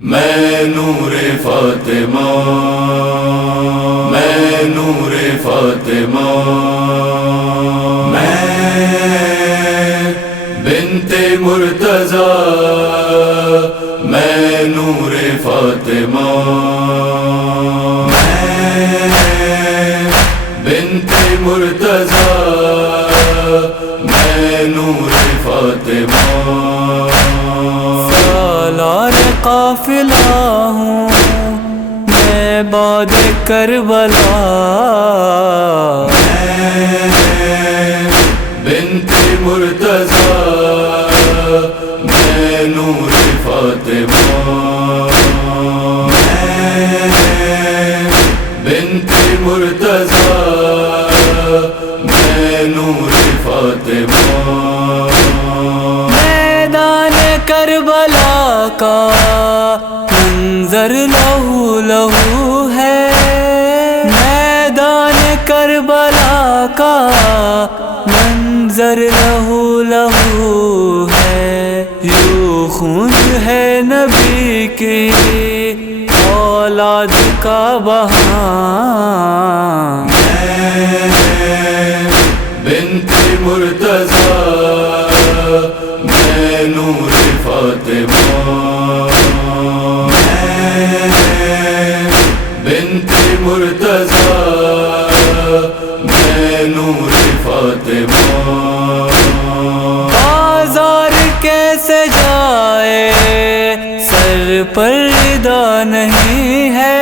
میں نور فاطمہ، میں نور فاطمہ، میں بنت مرتضی، میں نور فاطمہ، میں بنت مرتضی، میں نور فاطمہ، سالار قافلہ ہوں میں باد کربلا، میں بنت مرتضی، میں نور فاطمہ، میں بنت مرتضی، میں نور فاطمہ، میدان کربلا کا منظر لہو لہو ہے، میدان کربلا کا منظر لہو لہو ہے، یوں خون ہے نبی کی اولاد کا بہاں، بنت مرتضی، میں نور فاطمہ، میں بنت مرتضی، میں نور فاطمہ، بازار کیسے جائے سر پر ردا نہیں ہے،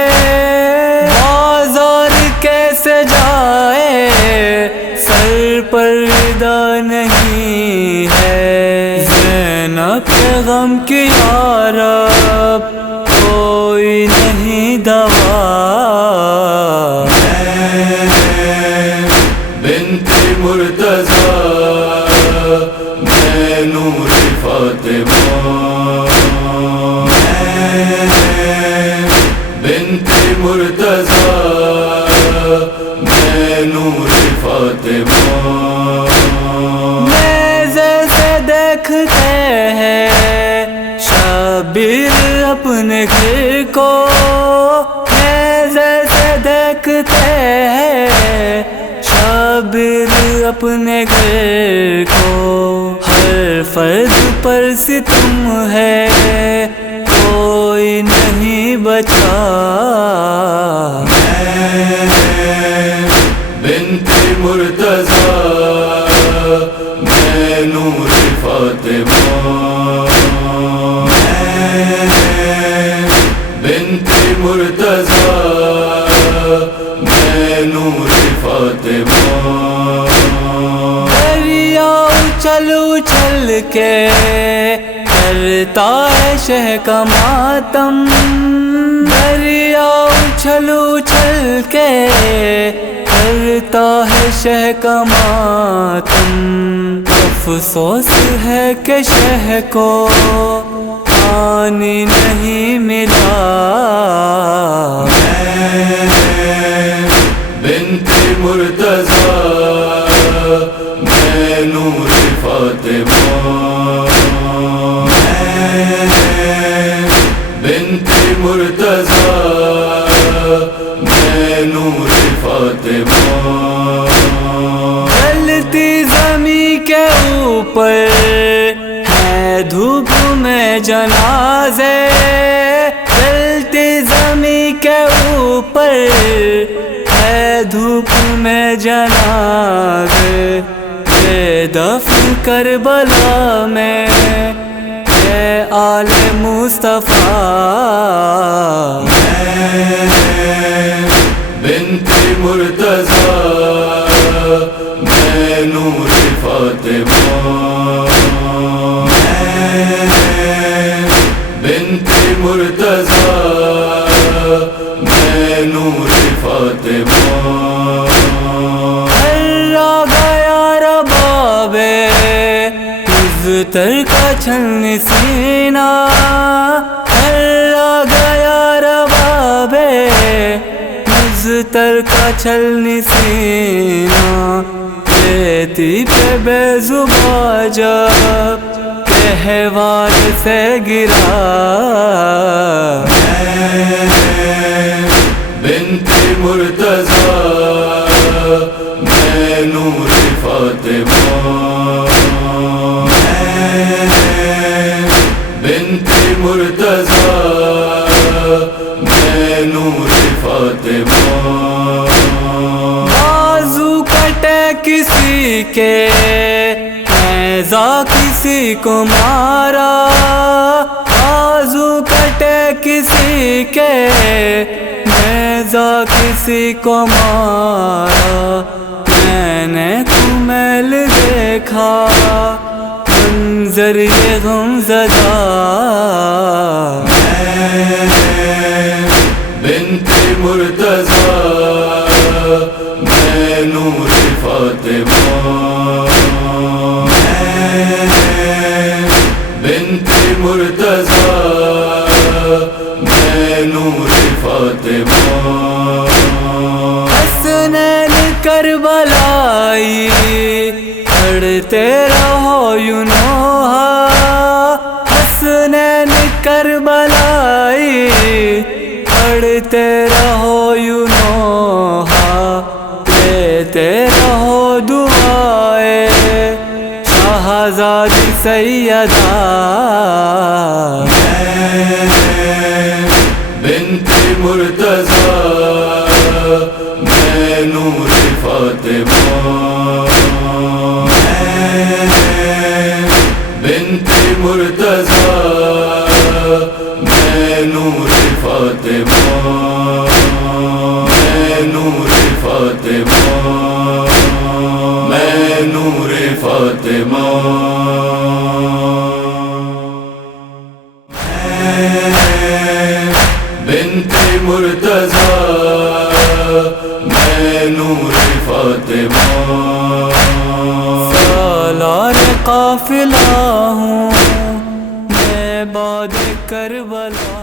بازار کیسے جائے سر پر ردا نہیں ہے، زینب کے غم کی یارب کوئی نہیں دوا، بنت مرتضی، میں نور فاطمہ، میں بنت مرتضی، میں نور فاطمہ، نیزے سے دیکھتے ہیں شبیر اپنے گھر کو، نیزے سے دیکھتے ہیں شبیر اپنے گھر کو، ہر فرد پر ستم ہے کوئی نہیں بچا، بنت مرتضی، میں نور فاطمہ، میں بنت مرتضی، میں نور فاطمہ، دریا اچھل اچھل کے کرتا ہے شہ کا ماتم، دریا اچھل اچھل کے کرتا ہے شہ کا ماتم، افسوس ہے کہ شہ کو پانی نہیں ملا، بنت مرتضی، میں نور فاطمہ، میں بنت مرتضی، میں نور فاطمہ، جلتی زمین کے اوپر ہے دھوپ میں جنازے، جلتی زمین کے اوپر ہے دھوپ میں جنازے، یہ دفن کربلا میں اے آل مصطفیٰ، بنت مرتضی، میں نور فاطمہ، میں بنت مرتضی، میں نور فاطمہ، ہر گیا رباب تر کا چھن سینہ، ہر گیا رباب تر کا چھلنی سینہ، بیتی پہ بے زباں جب کہوار سے گرا، فاطمہ بازو کٹے کسی کے نیزہ کسی کو مارا بازو کٹے کسی کے نیزہ کسی کو مارا میں نے کمیل دیکھا منظر یہ غمزدہ بنت مرتضی میں نور فاطمہ بنت مرتضی میں نور فاطمہ حسنین کربلائی پڑھتے رہو یوں نوحہ حسنین کربلائی پڑھتے رہو یوں نوحہ لیتے رہو دعائیں شہزادی سیدہ بنت مرتضی میں نور فاطمہ بنت مرتضی میں نور فاطمہ میں نور فاطمہ میں نور فاطمہ بنت مرتضی میں نور فاطمہ سالار قافلہ ہوں میں باد کربلا